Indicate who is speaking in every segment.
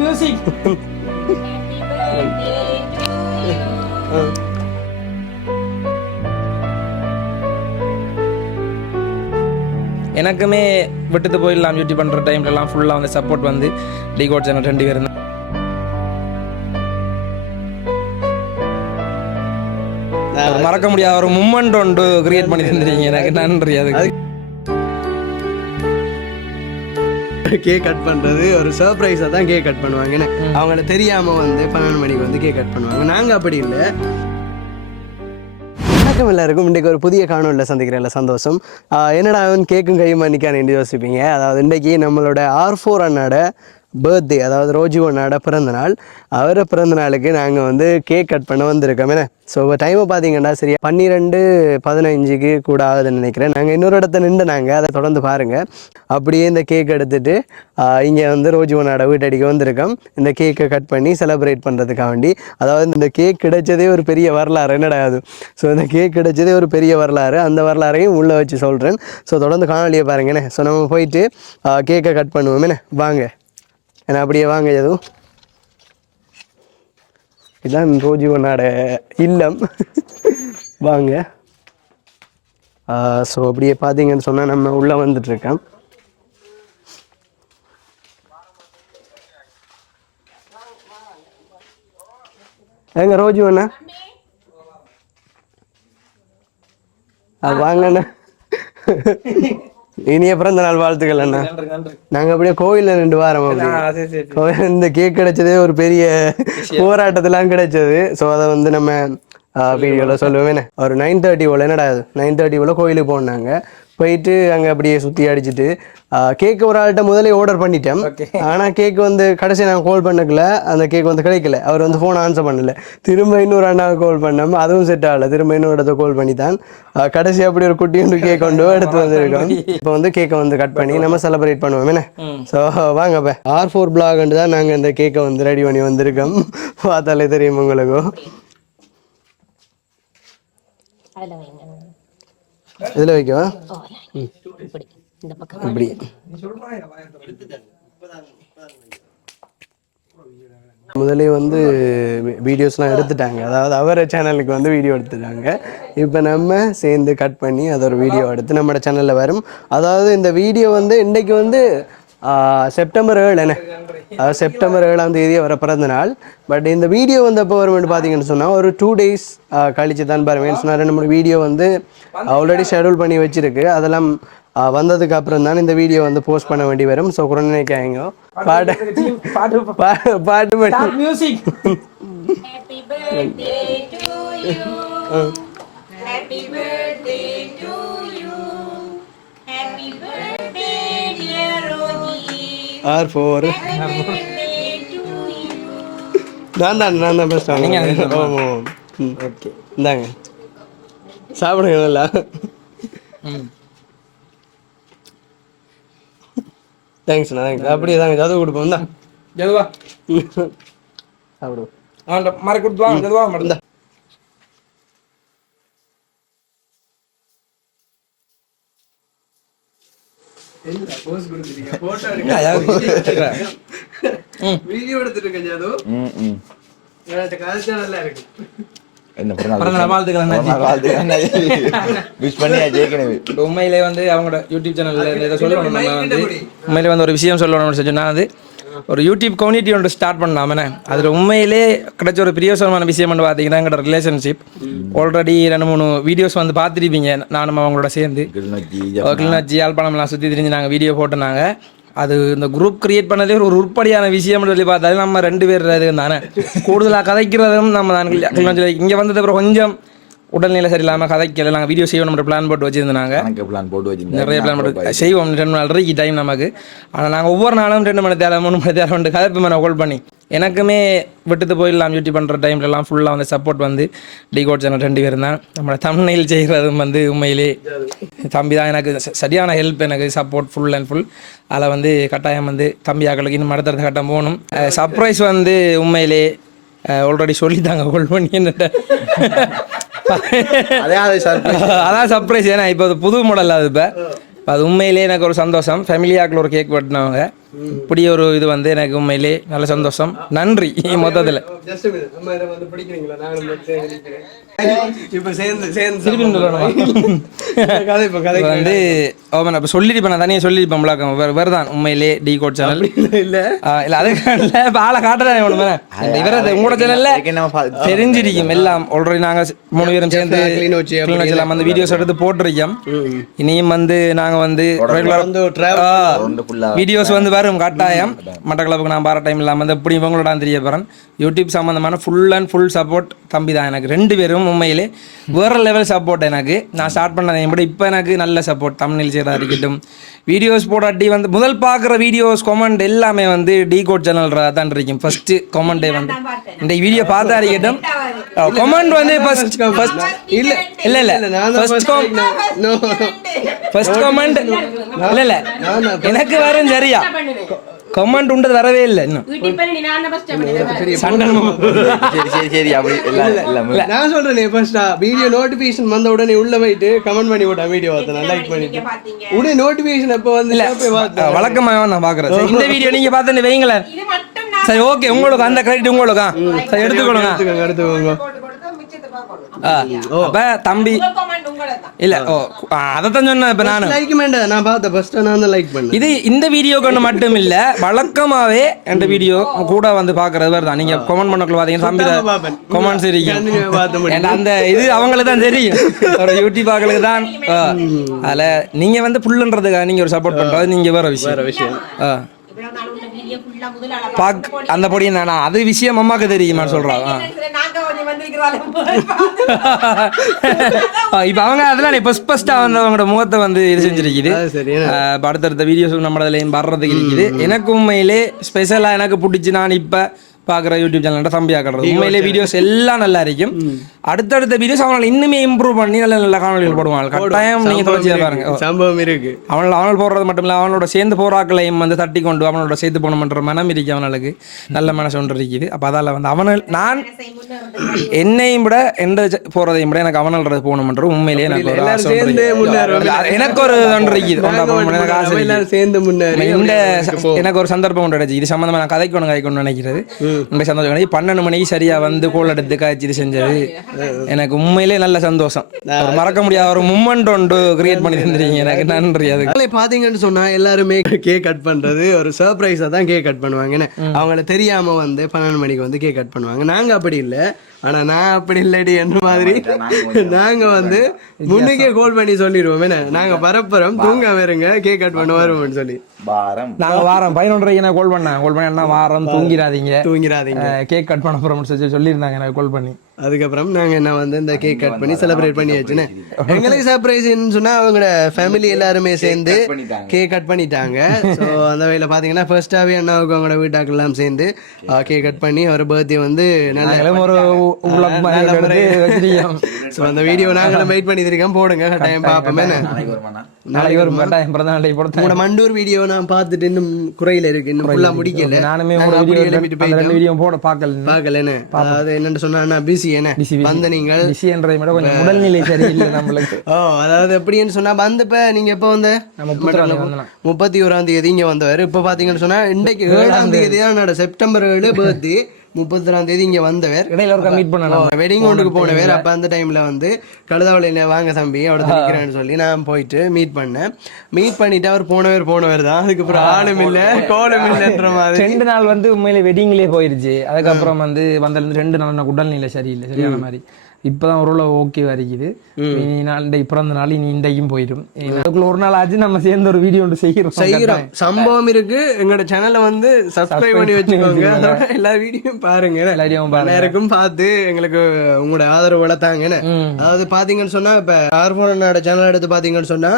Speaker 1: Music எனக்குமே விட்டுட்டு போயிடலாம் டியூட்டி பண்ணுற டைம்லலாம் ஃபுல்லாக வந்து சப்போர்ட் வந்து டிகோட் சேனல் ரெண்டு ஒரு மறக்க முடியாத ஒரு மூமெண்ட் ஒன்று கிரியேட் பண்ணி தந்துருக்கீங்க. எனக்கு நன்றி அதுக்கு.
Speaker 2: கேக் கட் பண்ணுறது ஒரு சர்ப்ரைஸாக தான் கேக் கட் பண்ணுவாங்க. என்ன? அவங்கள தெரியாமல் வந்து பன்னெண்டு மணிக்கு வந்து கேக் கட் பண்ணுவாங்க. நாங்கள் அப்படி இல்லை. வணக்கம் எல்லாருக்கும். இன்றைக்கு ஒரு புதிய காணொலியில் சந்திக்கிறேன்ல சந்தோஷம். என்னடா அவன் கேக்கும் கையுமா நிற்கான்னு யோசிப்பீங்க? அதாவது இன்றைக்கி நம்மளோட ஆர் ஃபோர் அண்ணாட பர்த்டே அதாவது ரோஜி அண்ணாட பிறந்த நாள். அவரை பிறந்த நாளுக்கு நாங்கள் வந்து கேக் கட் பண்ண வந்திருக்கோம். என்ன? ஸோ டைமை பார்த்தீங்கன்னா சரியா பன்னிரெண்டு பதினஞ்சுக்கு கூட ஆகுதுன்னு நினைக்கிறேன். நாங்கள் இன்னொரு இடத்த நின்று நாங்கள் அதை தொடர்ந்து பாருங்கள் அப்படியே இந்த கேக் எடுத்துகிட்டு இங்கே வந்து ரோஜி அண்ணாட வீட்டடிக்கு வந்திருக்கோம். இந்த கேக்கை கட் பண்ணி செலிப்ரேட் பண்ணுறதுக்காக வேண்டி. அதாவது இந்த கேக் கிடைச்சதே ஒரு பெரிய வரலாறு. என்னடா அது? ஸோ இந்த கேக் கிடைச்சதே ஒரு பெரிய வரலாறு. அந்த வரலாறையும் உள்ளே வச்சு சொல்கிறேன் ஸோ தொடர்ந்து காணொலியை பாருங்கண்ணே ஸோ நம்ம போயிட்டு கேக்கை கட் பண்ணுவோமேண்ணே வாங்க. ஏன்னா அப்படியே வாங்க எதுவும் இதுதான் ரோஜிவனோட இல்லம். வாங்க. ஸோ அப்படியே பார்த்தீங்கன்னு சொன்னால் நம்ம உள்ளே வந்துட்டுருக்கோம் எங்க ரோஜு அண்ணா வாங்கண்ணா. இனிய பிறந்த நாள் வாழ்த்துக்கள் அண்ணா. நாங்க அப்படியே கோயில்ல ரெண்டு வாரம் கோயில் இந்த கேக் கிடைச்சதே ஒரு பெரிய போராட்டத்திலாம் கிடைச்சது. ஸோ அதை வந்து நம்ம வீடியோவில் சொல்லுவேன் ஒரு நைன் தேர்ட்டி போல் என்னடா நைன் தேர்ட்டி போல் கோயிலுக்கு போனாங்க. போயிட்டு அங்கே அப்படியே சுற்றி அடிச்சிட்டு கேக் ஒரு ஆள்கிட்ட முதலே ஆர்டர் பண்ணிட்டேன். ஆனால் கேக் வந்து கடைசி நான் கால் பண்ணக்கல அந்த கேக் வந்து கிடைக்கல. அவர் வந்து ஃபோன் ஆன்சர் பண்ணல. திரும்ப இன்னொரு அண்ணாவுக்கு கால் பண்ணோம் அதுவும் செட் ஆகல. திரும்ப இன்னொரு இடத்த கால் பண்ணி தான் கடைசி அப்படி ஒரு குட்டி ஒன்று கேக் கொண்டு எடுத்து வந்திருக்கோம். இப்போ வந்து கேக்கை வந்து கட் பண்ணி நம்ம செலிப்ரேட் பண்ணுவோம். என்ன? ஸோ வாங்க இப்போ ஆர் ஃபோர் பிளாக்ன்ட்டு தான் நாங்கள் இந்த கேக்கை வந்து ரெடி பண்ணி வந்திருக்கோம். பார்த்தாலே தெரியும் உங்களுக்கும். இதில் வைக்கவா?
Speaker 3: இப்படி
Speaker 2: முதலே வந்து வீடியோஸ்லாம் எடுத்துட்டாங்க. அதாவது அவர சேனலுக்கு வந்து வீடியோ எடுத்துட்டாங்க. இப்போ நம்ம சேர்ந்து கட் பண்ணி அதை ஒரு வீடியோ எடுத்து நம்மளோட சேனலில் வரும். அதாவது இந்த வீடியோ வந்து இன்றைக்கு வந்து செப்டம்பர் ஏழு என்ன? செப்டம்பர் ஏழாம் தேதி வர பிறந்த நாள். பட் இந்த வீடியோ வந்து எப்போ வரும்னு பார்த்தீங்கன்னு சொன்னால் ஒரு டூ டேஸ் கழிச்சு தான் பாருவேன் சொன்னால் ரெண்டு மூணு வீடியோ வந்து ஆல்ரெடி ஷெடியூல் பண்ணி வச்சிருக்கு. அதெல்லாம் வந்ததுக்கு அப்புறம் தான் இந்த வீடியோ வந்து போஸ்ட் பண்ண வேண்டி வரும். ஸோ குறைநினைக்காங்க பாட்டு
Speaker 1: பாட்டு
Speaker 2: பாட்டு பாட்டு மட்டும்.
Speaker 1: Music
Speaker 3: Happy birthday to you. Happy birthday.
Speaker 2: R four. நான் தான் நான் தான் பெஸ்ட்
Speaker 1: நீங்க
Speaker 2: ஆமாம் ஓகே. இந்தாங்க. சாப்பிடுங்க நல்லா தேங்க்ஸ்ண்ணா தேங்க்ஸ் அப்படியே தாங்க ஜது கொடுப்போம் தான்
Speaker 1: ஜதுவா.
Speaker 2: சாப்பிடுவோம்
Speaker 1: அவன்கிட்ட மறை கொடுத்து வாங்க ஜதுவா மட்டும்
Speaker 2: வீடியோ எடுத்துட்டு இருக்கேன் ஜது
Speaker 4: ம், ம்.
Speaker 2: எனக்கு கால்ச்சா நல்லா இருக்கு
Speaker 4: என்ன பிறந்தநாள்
Speaker 1: பிறந்த நாள் வாழ்த்துக்கள் அண்ணாச்சி.
Speaker 4: பிறந்தநாள் வாழ்த்துக்கள் அண்ணாச்சி. விஷ் பண்ணியாச்சு ஏற்கனவே
Speaker 1: இப்போ உண்மையிலே வந்து அவங்களோட யூடியூப் சேனல்ல சொல்லணும் நம்ம வந்து. உண்மையிலே வந்து ஒரு விஷயம் சொல்லணும்னு சொன்னா வந்து ஒரு யூடியூப் கம்யூனிட்டி ஒன்று ஸ்டார்ட் பண்ணலாமே அதில் உண்மையிலே கிடைச்ச ஒரு பிரியோசனமான விஷயம் வந்து பார்த்தீங்கன்னா எங்களோட ரிலேஷன்ஷிப் ஆல்ரெடி ரெண்டு மூணு வீடியோஸ் வந்து பார்த்துருப்பீங்க. நானும் அவங்களோட சேர்ந்து.
Speaker 4: கிளிநொச்சி
Speaker 1: யாழ்ப்பாணம்லாம் சுற்றி திரிஞ்சு நாங்கள் வீடியோ போட்டோனாங்க அது இந்த குரூப் கிரியேட் பண்ணதே ஒரு உருப்படியான விஷயம்னு சொல்லி பார்த்தாலே நம்ம ரெண்டு பேர் இது தானே கூடுதலாக கதைக்கிறதும் நம்ம தான். இங்கே வந்தது அப்புறம் கொஞ்சம் உடல்நிலை சரியில்லாமல் கதைக்கல நாங்கள் வீடியோ செய்யணும் பிளான் போட்டு வச்சுருந்தாங்க.
Speaker 4: கணக்கு பிளான் போட்டு வச்சிருந்தேன்
Speaker 1: நிறைய பிளான் போட்டு செய்வோம். ரெண்டு நாள் இருக்கு டைம் நமக்கு. ஆனால் நாங்கள் ஒவ்வொரு நாளும் ரெண்டு மணி தேவை மூணு மணி தேவை வந்து கதைப்பு மேலே கால் பண்ணி எனக்குமே விட்டுட்டு போயிடலாம். யூடியூப் பண்ணுற டைம்லலாம் ஃபுல்லாக வந்து சப்போர்ட் வந்து டிகோட் சேனல் ரெண்டு பேரும் தான். நம்மளோட தமிழ்நெயில் செய்கிறதும் வந்து உண்மையிலே தம்பி தான் எனக்கு சரியான ஹெல்ப் எனக்கு சப்போர்ட் ஃபுல் அண்ட் ஃபுல் அதில் வந்து கட்டாயம் வந்து தம்பியாக்களுக்கு இன்னும் அடுத்தடுத்த கட்டம் போகணும். சர்ப்ரைஸ் வந்து உண்மையிலே ஆல்ரெடி சொல்லிட்டாங்க கால் பண்ணி என்னட்ட. அதான் சர்ப்ரைஸ் ஏன்னா இப்போ அது புது மாடல் அது இப்போ. அது உண்மையிலேயே எனக்கு ஒரு சந்தோஷம். ஃபேமிலியாக்கில் ஒரு கேக் வெட்டினவங்க. இப்படி ஒரு இது வந்து எனக்கு உண்மையிலே நல்ல சந்தோஷம். நன்றி மொத்தத்தில்.
Speaker 2: வந்து
Speaker 1: அவன் இப்போ சொல்லியிருப்பேன் நான் தனியாக சொல்லியிருப்பேன் வேறு வேறு தான் உண்மையிலே டி கோட் சேனல்
Speaker 2: இல்ல
Speaker 1: இல்லை. அது இல்லை இப்போ ஆளை காட்டுறேன் ஒன்று இவர உங்களோட சேனல்ல தெரிஞ்சிருக்கும் எல்லாம். ஆல்ரெடி நாங்கள் மூணு பேரும் சேர்ந்து எல்லாம் வந்து வீடியோஸ் எடுத்து போட்டிருக்கோம். இனியும் வந்து நாங்கள் வந்து ரெகுலர்
Speaker 2: வந்து travel
Speaker 1: வரும் கட்டாயம் மட்டக்களப்புக்கு நான் பார டைம் இல்லாமல் வந்து எப்படி இவங்களோட தெரிய போகிறேன் யூடியூப் சம்மந்தமான ஃபுல் அண்ட் ஃபுல் சப்போர்ட் தம்பி தான் எனக்கு. ரெண்டு பேரும் உண்மையிலே வேற லெவல் சப்போர்ட் எனக்கு. நான் ஸ்டார்ட் பண்ணதை விட இப்போ எனக்கு நல்ல சப்போர்ட் தமிழில் செய்கிறதா இருக்கட்டும் வீடியோஸ் போடாட்டி வந்து முதல் பார்க்குற வீடியோஸ் கமெண்ட் எல்லாமே வந்து டி கோட் சேனல் தான் இருக்கும். ஃபர்ஸ்ட் கமெண்டே வந்து. இந்த வீடியோ பார்த்தா இருக்கட்டும். கமெண்ட் வந்து ஃபர்ஸ்ட் ஃபர்ஸ்ட்
Speaker 2: இல்ல
Speaker 1: இல்லை இல்லை. First
Speaker 2: first no
Speaker 1: first comment இல்லை இல்லை. எனக்கு வரும் சரியா? கமெண்ட் உண்டது வரவே இல்லை
Speaker 4: சரி சரி சரி அப்படி எல்லாம் எல்லாம்
Speaker 2: நான் சொல்றேனே ஃபர்ஸ்ட் வீடியோ நோட்டிபிகேஷன் வந்த உடனே உள்ள போயிட்டு கமெண்ட் பண்ணி விட்டேன் வீடியோ பார்த்தேன் லைக் பண்ணிட்டு உடனே நோட்டிபிகேஷன் எப்போ வந்து
Speaker 1: வழக்கமாக நான் பார்க்குறேன் சரி, இந்த வீடியோ நீங்கள் பார்த்துட்டு வைங்களேன்
Speaker 3: இது மட்டும் நான்
Speaker 1: சரி ஓகே உங்களுக்கு அந்த கிரெடிட் உங்களுக்கு சரி எடுத்துக்கொள்ளுங்க
Speaker 2: எடுத்துக்கோங்க
Speaker 1: அப்ப தம்பி இல்ல ஓ அதைத்தான் சொன்னேன் இப்ப நானு
Speaker 2: லைக் வேண்டாம் நான் பார்த்தேன் ஃபர்ஸ்ட் நான் தான் லைக் பண்ணேன்
Speaker 1: இது இந்த வீடியோ கொண்டு மட்டும் இல்ல வழக்கமாவே இந்த வீடியோ கூட வந்து பாக்குறது தான் நீங்க கமெண்ட் பண்ணக்குள்ள பாத்தீங்கன்னா தம்பி. கமெண்ட்ஸ் இருக்கீங்க அந்த இது அவங்களுக்கு தான் தெரியும் ஒரு யூடியூப் ஆக்களுக்கு தான். அதுல நீங்க வந்து புல்லுன்றதுக்காக நீங்க ஒரு சப்போர்ட் பண்றது நீங்க வேற விஷயம்
Speaker 2: விஷயம்
Speaker 1: பாக் அந்த பொடி நான் அது விஷயம் அம்மாக்கு தெரியுமா சொல்றாங்க இப்போ அவங்க அதெல்லாம் இப்போ ஃபஸ்ட்டாக வந்து அவங்களோட முகத்தை வந்து இது செஞ்சிருக்குது.
Speaker 2: அது சரி
Speaker 1: ஆஹ் இப்ப அடுத்தடுத்த வீடியோஸ் நம்மளதுலையும் வர்றதுக்கு இருக்குது. எனக்கு உண்மையிலே ஸ்பெஷலாக எனக்கு பிடிச்சி நான் இப்போ பார்க்குற யூடியூப் சேனல்கிட்ட தம்பி ஆக்கிறது. உண்மையிலே வீடியோஸ் எல்லாம் நல்லா இருக்கும் அடுத்தடுத்த வீடியோஸ் அவங்களை இன்னுமே இம்ப்ரூவ் பண்ணி நல்ல நல்ல காணொலிகள் போடுவாங்க கட்டாயம் நீங்கள் தொடர்ச்சியாக பாருங்க.
Speaker 2: சம்பவம் இருக்கு.
Speaker 1: அவன் அவன் போடுறது மட்டும் இல்லை அவனோட சேர்ந்து போராக்களையும் வந்து தட்டி கொண்டு அவனோட சேர்த்து போகணுமன்ற மனம் இருக்கு அவனுக்கு. நல்ல மனசு ஒன்று இருக்குது. அப்போ அதால் வந்து அவனை நான் என்னையும் விட எந்த போறதையும் விட எனக்கு அவனல்றது போகணுமன்ற உண்மையிலேயே எனக்கு. எனக்கு ஒரு ஒன்று இருக்குது. எனக்கு ஒரு சந்தர்ப்பம் ஒன்று கிடைச்சு இது சம்மந்தமா நான் கதைக்கணும் கதைக்கணும்னு நினைக்கிறது. இந்த சந்தோஷம். கிடைச்சு பன்னெண்டு மணிக்கு சரியா வந்து கோல் எடுத்து காய்ச்சி இது செஞ்சது. எனக்கு உண்மையிலே நல்ல சந்தோஷம். மறக்க முடியாத ஒரு மூமெண்ட் ஒன்று கிரியேட் பண்ணி தந்துருக்கீங்க. எனக்கு நன்றி அதுக்கு.
Speaker 2: நாளை பாத்தீங்கன்னு சொன்னா எல்லாருமே கேக் கட் பண்றது ஒரு சர்ப்ரைஸா தான் கேக் கட் பண்ணுவாங்க என்ன அவங்கள தெரியாம வந்து பன்னெண்டு மணிக்கு வந்து கேக் கட் பண்ணுவாங்க. நாங்க அப்படி இல்ல. ஆனா நான் அப்படி இல்லடி என்ற மாதிரி. நாங்க வந்து முன்னுக்கே கால் பண்ணி சொல்லிடுவோம் என்ன. நாங்க பரப்புறோம். தூங்க வருங்க கேக் கட் பண்ண வருவோம்னு சொல்லி.
Speaker 4: பாரம்
Speaker 1: நாங்க வாரம் பதினொன்றரைக்கு நான் கால் பண்ணேன் கால் பண்ணி அண்ணா வாரம் தூங்கிடாதீங்க
Speaker 2: தூங்கிடாதீங்க
Speaker 1: கேக் கட் பண்ண போறோம்னு சொல்லி சொல்லியிருந்தாங்க எனக்கு கால் பண்ணி
Speaker 2: அதுக்கப்புறம் நாங்க என்ன வந்து இந்த கேக் கட் பண்ணி செலிப்ரேட் பண்ணியாச்சுன்னு எங்களுக்கு சர்ப்ரைஸ்னு சொன்னா அவங்களோட ஃபேமிலி எல்லாருமே சேர்ந்து. கேக் கட் பண்ணிட்டாங்க ஸோ அந்த வகையில் பார்த்தீங்கன்னா ஃபர்ஸ்டாகவே அண்ணாவுக்கு அவங்களோட வீட்டாக்கள் எல்லாம் சேர்ந்து கேக் கட் பண்ணி அவர் பர்த்டே வந்து நல்ல
Speaker 1: ஒரு
Speaker 2: ஸோ அந்த வீடியோ நாங்களும் வெயிட் பண்ணியிருக்கோம் போடுங்க கட்டாயம் பார்ப்போமே.
Speaker 4: நாளைக்கு
Speaker 1: நாளைக்கு ஒரு கட்டாயம் பிறந்த நாளை பொறுத்த
Speaker 2: உங்களோட மண்டூர் வீடியோ நான் பார்த்துட்டு இன்னும் குறையில இருக்கு. இன்னும் ஃபுல்லாக முடிக்கல.
Speaker 1: நானுமே
Speaker 2: நாங்க
Speaker 1: ஒரு வீடியோ
Speaker 2: எழுப்பிட்டு போயிட்டோம்.
Speaker 1: வீடியோ போட பார்க்கல.
Speaker 2: பார்க்கலன்னு அதாவது என்னன்னு சொன்னா பிஸி என்ன. வந்த நீங்கள்
Speaker 1: பிஸி என்றதை விட கொஞ்சம் உடல்நிலை சரியில்லை நம்மளுக்கு.
Speaker 2: ஓ அதாவது எப்படின்னு சொன்னா வந்தப்ப நீங்க எப்ப வந்த? முப்பத்தி ஓராம் தேதி இங்க வந்தவர். இப்ப பாத்தீங்கன்னு சொன்னா இன்றைக்கு ஏழாம் தேதி. தான் செப்டம்பர் ஏழு பர்த்டே முப்பத்தொராம் தேதி இங்க வந்தவர்.
Speaker 1: இடையில ஒரு மீட் பண்ணணும்
Speaker 2: வெட்டிங் ஒன்றுக்கு போனவர். அப்ப அந்த டைம்ல வந்து கழுதாவளையில வாங்க தம்பி அவட நிக்கிறேன்னு சொல்லி நான் போயிட்டு மீட் பண்ணேன். மீட் பண்ணிட்டு அவர் போனவர் போனவர் தான். அதுக்கப்புறம் ஆளும் இல்ல கோலும் இல்லைன்ற மாதிரி.
Speaker 1: ரெண்டு நாள் வந்து உண்மையிலே வெட்டிங்லேயே போயிருச்சு. அதுக்கப்புறம் வந்து வந்ததுலேருந்து ரெண்டு நாள் எனக்கு உடல்நிலை சரியில்லை சரியான மாதிரி. இப்பதான் ஓரளவு ஓகே வரைக்குது இனி பிறந்த நாள் இனி இன்றைக்கும் போயிடும். அதுக்குள்ள ஒரு நாள் ஆச்சு நம்ம சேர்ந்து ஒரு வீடியோ ஒன்று செய்கிறோம்.
Speaker 2: செய்கிறோம். சம்பவம் இருக்கு. எங்களோட சேனலை வந்து சப்ஸ்கிரைப் பண்ணி வச்சுக்கோங்க. எல்லா வீடியோவும் பாருங்க.
Speaker 1: எல்லாரையும்.
Speaker 2: எல்லாருக்கும் பார்த்து எங்களுக்கு உங்களோட ஆதரவு வளர்த்தாங்கன்னு. அதாவது பாத்தீங்கன்னு சொன்னா இப்ப ஆர்போனோட சேனல் எடுத்து பாத்தீங்கன்னு சொன்னா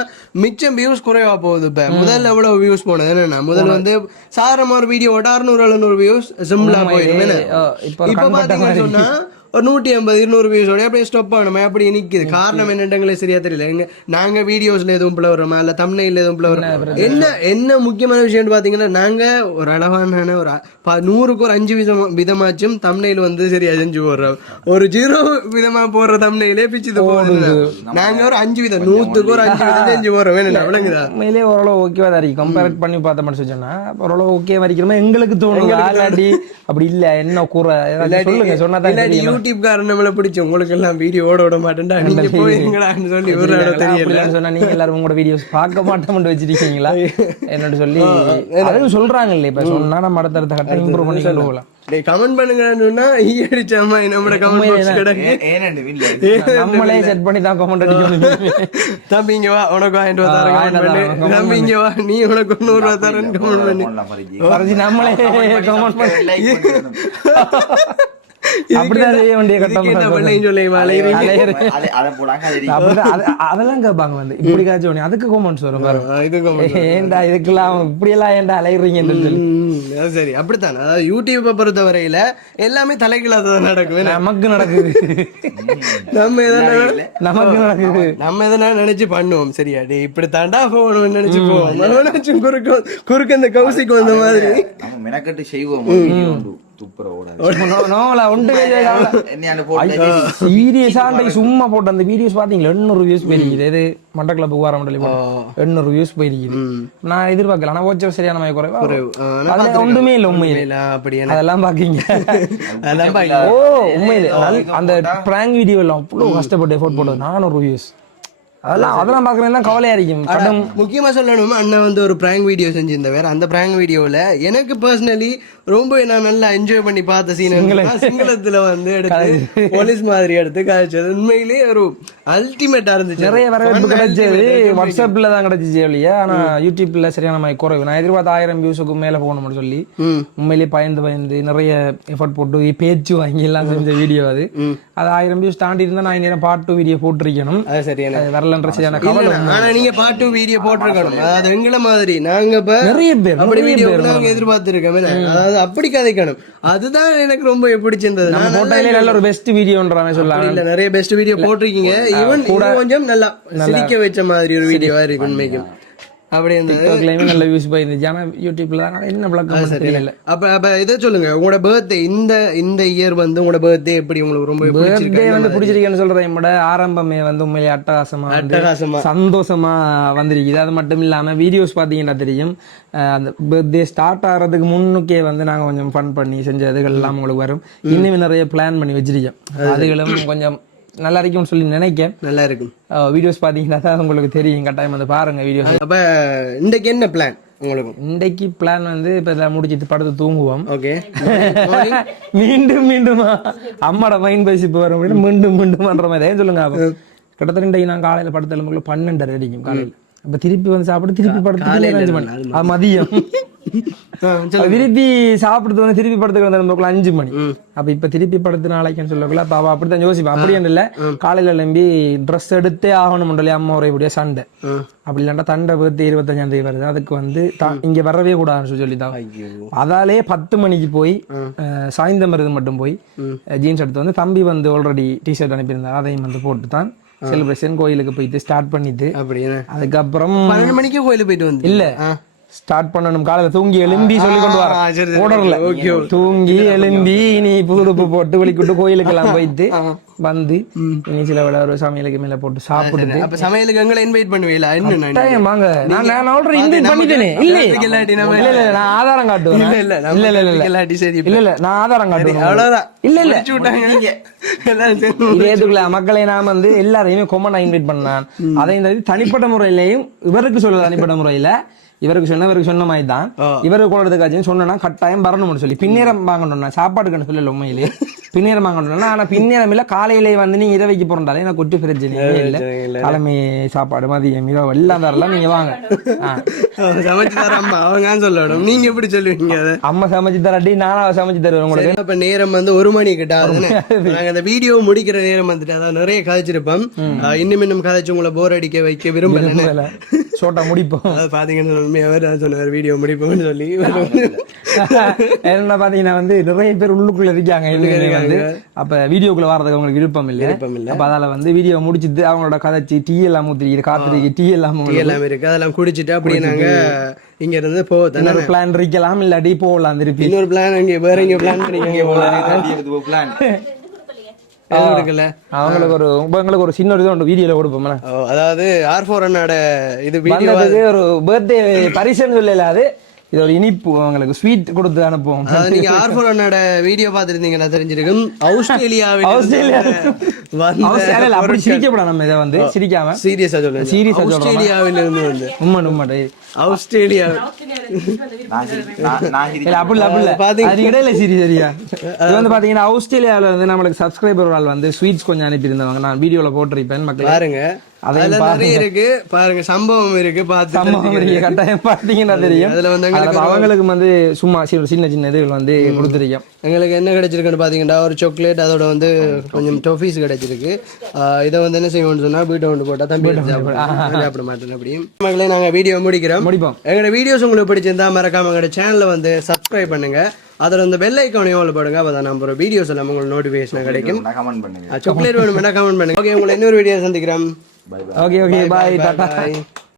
Speaker 2: மிச்சம் வியூஸ் குறைவா போகுது இப்ப. முதல்ல எவ்வளவு வியூஸ் போனது என்னன்னா? முதல்ல வந்து சாரமா ஒரு வீடியோ அறுநூறு எழுநூறு வியூஸ் சிம்பிளா போயிடும்.
Speaker 1: இப்ப ஒரு
Speaker 2: பாத்தீங்கன்னு சொன்னா ஒரு நூற்றி ஐம்பது இருநூறு வியூஸோட அப்படியே ஸ்டாப் ஆகணுமே அப்படி நிக்குது. காரணம் என்னன்றங்களே சரியா தெரியல. எங்க நாங்க வீடியோஸ்ல எதுவும் பிள்ளை வரோமா இல்ல தமிழ்ல எதுவும் பிள்ளை வரோம் என்ன என்ன முக்கியமான விஷயம்னு பாத்தீங்கன்னா நாங்க ஒரு அளவான ஒரு நூறுக்கு ஒரு அஞ்சு விதம் விதமாச்சும் தமிழ்ல வந்து சரியா செஞ்சு போடுறோம். ஒரு ஜீரோ விதமா போடுற தமிழ்லே பிச்சு போடுறது நாங்க ஒரு அஞ்சு விதம் நூத்துக்கு ஒரு அஞ்சு விதம் செஞ்சு போடுறோம். வேணும் விளங்குதா?
Speaker 1: உண்மையிலே ஓரளவு ஓகேவா தான் இருக்கு. கம்பேர் பண்ணி பார்த்த மட்டும் சொன்னா ஓரளவு ஓகே வரைக்கும் எங்களுக்கு ஆளாடி அப்படி இல்ல என்ன கூற? சொல்லுங்க சொன்னா தான்
Speaker 2: இல்லாட்டி
Speaker 1: தெரியும்
Speaker 2: யூடியூப் காரன் நம்மள பிடிச்சு உங்களுக்கு எல்லாம் வீடியோ ஓட விட மாட்டேன்டா. நீங்க போயிருங்கடான்னு சொல்லி ஒரு இடம் தெரியல.
Speaker 1: சொன்னா நீங்க எல்லாரும் உங்களோட வீடியோஸ் பார்க்க மாட்டோம்னு வச்சிருக்கீங்களா? என்னன்னு சொல்லி அதுவும் சொல்றாங்க இல்ல இப்ப சொன்னா நம்ம அடுத்தடுத்த கட்டம் இம்ப்ரூவ் பண்ணி கொண்டு போகலாம்.
Speaker 2: டேய் கமெண்ட் பண்ணுங்கன்னு சொன்னா ஈ அடிச்ச அம்மா நம்மட கமெண்ட் பாக்ஸ் கிடக்கு.
Speaker 4: ஏனண்டு வீட்டுல
Speaker 1: நம்மளே செட் பண்ணி தான் கமெண்ட் அடிக்கணும்.
Speaker 2: தம்பி இங்க வா உனக்கு வாங்கிட்டு வா தரேன் தம்பி இங்க வா நீ உனக்கு ஒரு நூறு ரூபா தரேன் கமெண்ட் பண்ணு.
Speaker 1: நம்மளே கமெண்ட் பண்ணி. அப்படிதான் செய்ய வேண்டிய அதெல்லாம் கேட்பாங்க வந்து இப்படி காய்ச்சி உடனே அதுக்கு கமெண்ட்ஸ் வரும். ஏன்டா இதுக்கெல்லாம் இப்படி எல்லாம் ஏன்டா அலையிறீங்கன்னு சொல்லி.
Speaker 2: சரி அப்படித்தான்? அதாவது யூடியூப்பை பொறுத்த வரையில எல்லாமே என்ன?
Speaker 1: நமக்கு நடக்குது.
Speaker 2: நம்ம எதனா
Speaker 1: நமக்கு நடக்குது.
Speaker 2: நம்ம எதனா நினைச்சு பண்ணுவோம். சரியா? டே இப்படி தாண்டா போகணும்னு நினைச்சு போவோம். குறுக்க குறுக்க இந்த கௌசிக்கு வந்த மாதிரி.
Speaker 4: நம்ம மெனக்கட்டு செய்வோம்
Speaker 1: சும்மா போட்ட அந்த வீடியோஸ் பாத்தீங்களா? எண்ணூறு வியூஸ் போயிருக்குது. இது மட்ட கிளப்புக்கு வர முடியல எண்ணூறு வியூஸ் போயிருக்குது. நான் எதிர்பார்க்கல. ஆனா ஓச்சர் சரியான மாதிரி குறைவா? அதுல ஒன்றுமே இல்லை உண்மையிலே.
Speaker 2: இல்ல, அப்படி
Speaker 1: அதெல்லாம் பாக்கீங்க. ஓ உண்மையிலே. அந்த பிராங்க் வீடியோ எல்லாம் அவ்வளவு கஷ்டப்பட்டு எஃபோர்ட் போட்டது. நானூறு வியூஸ் அதெல்லாம் அதெல்லாம் பாக்குறது தான் கவலையா இருக்கும்.
Speaker 2: முக்கியமா சொல்லணும்? அண்ணன் வந்து ஒரு பிராங்க் வீடியோ செஞ்சிருந்தவர். அந்த பிராங்க் வீடியோல எனக்கு பர்சனலி ரொம்ப நான் நல்லா என்ஜாய் பண்ணி பார்த்த சீன் சிங்களத்துல வந்து எடுத்து போலீஸ் மாதிரி எடுத்து காய்ச்சது உண்மையிலேயே ஒரு அல்டிமேட்டா இருந்துச்சு.
Speaker 1: நிறைய வரவேற்பு கிடைச்சது. வாட்ஸ்அப்ல தான் கிடைச்சிச்சு இல்லையா ஆனா யூடியூப்ல சரியான மாதிரி குறைவு. நான் எதிர்பார்த்த ஆயிரம் வியூஸுக்கு மேல போகணும்னு சொல்லி. உண்மையிலேயே பயந்து பயந்து நிறைய எஃபர்ட் போட்டு பேச்சு வாங்கி எல்லாம் செஞ்ச வீடியோ அது. அது ஆயிரம் வியூஸ் தாண்டி இருந்தா நான் நேரம் பாட்டு வீடியோ போட்டிருக்கணும்.
Speaker 2: அது சரியான
Speaker 1: அது வரலன்ற சரியான கவலை
Speaker 2: ஆனா நீங்க பாட்டு வீடியோ போட்டிருக்கணும். அதாவது எங்களை மாதிரி. நாங்க
Speaker 1: நிறைய பேர்
Speaker 2: அப்படி வீடியோ நாங்க எதிர்பார்த்திருக்கோம்? அதாவது அப்படி கதைக்கணும். அதுதான் எனக்கு ரொம்ப பிடிச்சிருந்தது.
Speaker 1: நம்ம போட்டாலே நல்ல ஒரு பெஸ்ட் வீடியோன்ற மாதிரி சொல்லலாம்
Speaker 2: இல்ல நிறைய பெஸ்ட் வீடியோ போட்டிருக்கீங்க. ஈவன் கொஞ்சம் நல்லா சிரிக்க வச்ச மாதிரி ஒரு வீடியோவா இருக்கு உண்மைக்கும். அப்படி இருந்தது
Speaker 1: டிக்டாக்லயுமே நல்ல வியூஸ் போயிருந்துச்சு. ஆனா யூடியூப்ல தான் என்ன விளக்கம் தெரியல.
Speaker 2: அப்ப அப்ப இதை சொல்லுங்க. உங்களோட பர்த்டே இந்த இந்த இயர் வந்து உங்களோட பர்த்டே எப்படி உங்களுக்கு ரொம்ப
Speaker 1: பர்த்டே வந்து பிடிச்சிருக்கேன்னு சொல்றதை விட ஆரம்பமே வந்து உண்மையிலே அட்டகாசமா சந்தோஷமா வந்திருக்குது. அது மட்டும் இல்லாம வீடியோஸ் பாத்தீங்கன்னா தெரியும். அந்த பர்த்டே ஸ்டார்ட் ஆகிறதுக்கு முன்னுக்கே வந்து நாங்க கொஞ்சம் ஃபன் பண்ணி செஞ்சதுகள் எல்லாம் உங்களுக்கு வரும். இன்னும் நிறைய பிளான் பண்ணி வச்சிருக்கோம் அதுகளும் கொஞ்சம் நல்லா இருக்கும்னு சொல்லி நினைக்கேன்.
Speaker 2: நல்லா இருக்கும்
Speaker 1: வீடியோஸ் பாத்தீங்கன்னா தான் உங்களுக்கு தெரியும். கட்டாயம் வந்து பாருங்க வீடியோஸ்
Speaker 2: அப்ப இன்றைக்கு என்ன பிளான் உங்களுக்கு?
Speaker 1: இன்றைக்கு பிளான் வந்து இப்ப இதை முடிச்சிட்டு படுத்து தூங்குவோம்.
Speaker 2: ஓகே.
Speaker 1: மீண்டும் மீண்டுமா அம்மாட மைண்ட் பேசி இப்போ வரும் அப்படின்னு மீண்டும் மீண்டும் பண்ற மாதிரி. ஏன் சொல்லுங்க கிட்டத்தட்ட இன்றைக்கு நான் காலையில படுத்த எழும்புக்குள்ள பன்னெண்டரை அடிக்கும் காலையில. அப்ப திருப்பி வந்து சாப்பிட்டு திருப்பி படுத்து அஞ்சு மணி அது மதியம். திருப்பி சாப்பிடுறது வந்து திருப்பி படத்துக்கு வந்து நமக்குள்ள அஞ்சு மணி. அப்ப இப்ப திருப்பி படுத்து நாளைக்குன்னு சொல்லக்குள்ள அப்ப அவ அப்படித்தான் யோசிப்பா. அப்படி இல்ல காலையில எழும்பி ட்ரெஸ் எடுத்தே ஆகணும் இல்லையா அம்மா ஒரே சண்டை. அப்படி இல்லாண்டா தண்டை பேர்த்து இருபத்தஞ்சாம் தேதி வருது. அதுக்கு வந்து இங்க வரவே கூடாதுன்னு சொல்லி தான் அதாலே பத்து மணிக்கு போய் சாய்ந்தரம் மருது மட்டும் போய் ஜீன்ஸ் எடுத்து வந்து தம்பி வந்து ஆல்ரெடி டிஷர்ட் அனுப்பியிருந்தார். அதையும் வந்து போட்டு தான் செலிப்ரேஷன் கோயிலுக்கு போயிட்டு ஸ்டார்ட் பண்ணிட்டு அதுக்கப்புறம்
Speaker 2: பன்னெண்டு மணிக்கே கோயிலுக்கு போயிட்டு வந்து.
Speaker 1: இல்ல. ஸ்டார்ட் பண்ணணும். காலையில தூங்கி எலும்பி சொல்லி கொண்டு வர. ஓடர்ல தூங்கி எலும்பி நீ புதுடுப்பு போட்டு வெளிக்கிட்டு கோயிலுக்கு எல்லாம் போயிட்டு வந்து இனி சில விட ஒரு சமையலுக்கு மேல போட்டு சாப்பிட்டு
Speaker 2: அப்ப சமையலுக்கு எங்களை இன்வைட் பண்ணுவீங்களா? என்ன
Speaker 1: வாங்க. நான் நான் ஆல்ரெடி இன்வைட் பண்ணிட்டேனே. இல்ல இல்ல இல்ல நான் ஆதாரம் காட்டுவேன்.
Speaker 2: இல்ல, இல்ல,
Speaker 1: இல்ல இல்ல இல்ல. இல்ல நான் ஆதாரம் காட்டுவேன்.
Speaker 2: அவ்வளவுதான்.
Speaker 1: இல்ல இல்ல.
Speaker 2: விட்டாங்க.
Speaker 1: ஏத்துக்கல மக்களை நான் வந்து எல்லாரையுமே கொமனா இன்வைட் பண்ணான். அதை இந்த தனிப்பட்ட முறையிலையும் இவருக்கு சொல்ல தனிப்பட்ட முறையில இவருக்கு சொன்ன இவருக்கு சொன்ன மாதிரி தான். இவருக்கு கொள்றதுக்காச்சும் சொன்னா கட்டாயம் வரணும்னு சொல்லி. பின்னேரம் வாங்கணும்னா சாப்பாடுக்கு சொல்லல உண்மையிலே. பின்னேரம் வாங்கணும்னா ஆனா பின்னேரம் இல்ல காலையிலே வந்து நீங்க இரவைக்கு போறதாலே எனக்கு ஒட்டு பிரச்சனையே இல்ல தலைமை சாப்பாடு மதியம் இரவு எல்லாம் தரலாம் நீங்க வாங்க.
Speaker 2: அம்மா அவங்க சொல்லணும். நீங்க எப்படி சொல்லுவீங்க
Speaker 1: அம்மா சமைச்சு தராட்டி நானா சமைச்சு தருவேன் உங்களுக்கு
Speaker 2: அப்ப நேரம் வந்து ஒரு மணி கிட்ட. நாங்க அந்த வீடியோ முடிக்கிற நேரம் வந்துட்டு அதான் நிறைய கதைச்சிருப்போம். இன்னும் இன்னும் கதைச்சு உங்களை போர் அடிக்க வைக்க விரும்பல
Speaker 1: ஷோட்டா முடிப்போம்.
Speaker 2: அவர் தான் சொன்னார் வீடியோ முடிப்போம்னு சொல்லி.
Speaker 1: என்ன பாத்தீங்கன்னா வந்து நிறைய பேர் உள்ளுக்குள்ள இருக்காங்க. வந்து அப்ப வீடியோக்குள்ள வரதுக்கு அவங்களுக்கு விருப்பம் இல்ல.
Speaker 2: விருப்பம் இல்ல.
Speaker 1: அப்ப அதால வந்து வீடியோ முடிச்சிட்டு அவங்களோட கதைச்சு டீ எல்லாம் ஊத்திரிக்குது காத்திரிக்கு டீ எல்லாம்
Speaker 2: எல்லாம் இருக்கு. அதெல்லாம் குடிச்சிட்டு அப்படியே நாங்க இங்க இருந்து போவோம்
Speaker 1: இன்னொரு பிளான் இருக்கலாம் இல்லாட்டி போகலாம் திருப்பி.
Speaker 2: இன்னொரு பிளான் அங்கே வேற எங்க பிளான் எதுவும் இருக்குல்ல
Speaker 1: அவங்களுக்கு ஒரு உங்களுக்கு ஒரு சின்ன ஒரு இது உண்டு வீடியோல
Speaker 2: அதாவது ஆர் ஃபோர் அண்ணாட இது வீடியோ
Speaker 1: ஒரு பர்த்டே பரிசுன்னு சொல்லல அது. இது ஒரு இனிப்பு அவங்களுக்கு ஸ்வீட் கொடுத்து அனுப்புவோம்.
Speaker 2: நீங்க ஆர் ஃபோர் அண்ணாட வீடியோ பார்த்துருந்தீங்கன்னா தெரிஞ்சிருக்கும். ஆஸ்திரேலியாவில்
Speaker 1: ஆஸ்திரேலியா அப்படி சிரிக்கப்படாது நம்ம இதை வந்து சிரிக்காம.
Speaker 2: சீரியஸா சொல்லுங்க.
Speaker 1: சொல்றோமா?
Speaker 2: ஆஸ்திரேலியாவில இருந்து வந்து.
Speaker 1: உண்மை உண்மை
Speaker 2: ஆஸ்திரேலியா
Speaker 1: இல்ல அப்படி இல்ல அப்படி இல்ல. அது இடையில சரி சரியா இது வந்து பாத்தீங்கன்னா ஆஸ்திரேலியால வந்து நம்மளுக்கு சப்ஸ்கிரைபர் ஆள் வந்து ஸ்வீட்ஸ் கொஞ்சம் அனுப்பியிருந்தவங்க. நான் வீடியோல போட்டிருப்பேன் மக்கள்.
Speaker 2: பாருங்க. அதுல. நிறைய இருக்கு. பாருங்க சம்பவம் இருக்கு. பார்த்து
Speaker 1: சம்பவம் இருக்கு. கட்டாயம் பாத்தீங்கன்னா தெரியும்.
Speaker 2: அதுல வந்து எங்களுக்கு
Speaker 1: அதுல அவங்களுக்கு வந்து சும்மா சின்ன சின்ன சின்ன இதுகள் வந்து கொடுத்துருக்கோம்.
Speaker 2: எங்களுக்கு என்ன கிடைச்சிருக்குன்னு பார்த்தீங்கன்னா ஒரு சாக்லேட் அதோட வந்து கொஞ்சம் டொஃபீஸ் கிடைச்சிருக்கு. இதை வந்து என்ன செய்வோம்னு சொன்னா வீட்டை கொண்டு போட்டா தம்பி எடுத்து சாப்பிடுவோம். நான் சாப்பிட மாட்டேன் அப்படி மக்களே நாங்க வீடியோ முடிக்கிறோம்.
Speaker 1: முடிப்போம்.
Speaker 2: எங்களோட வீடியோஸ் உங்களுக்கு பிடிச்சிருந்தா மறக்காம எங்களோட சேனலை வந்து சப்ஸ்கிரைப் பண்ணுங்க. அதோட அந்த பெல் ஐக்கானையும் உள்ள போடுங்க. அப்போ தான் நம்ம வீடியோஸ் எல்லாம் உங்களுக்கு நோட்டிஃபிகேஷன் கிடைக்கும்.
Speaker 4: கமெண்ட் பண்ணுங்க.
Speaker 2: சாக்லேட் வேணுமெண்டா கமெண்ட் பண்ணுங்க. ஓகே உங்களை இன்னொரு வீடியோ சந்திக்கிறோம்.
Speaker 4: Bye bye
Speaker 1: okay okay bye tata
Speaker 2: bye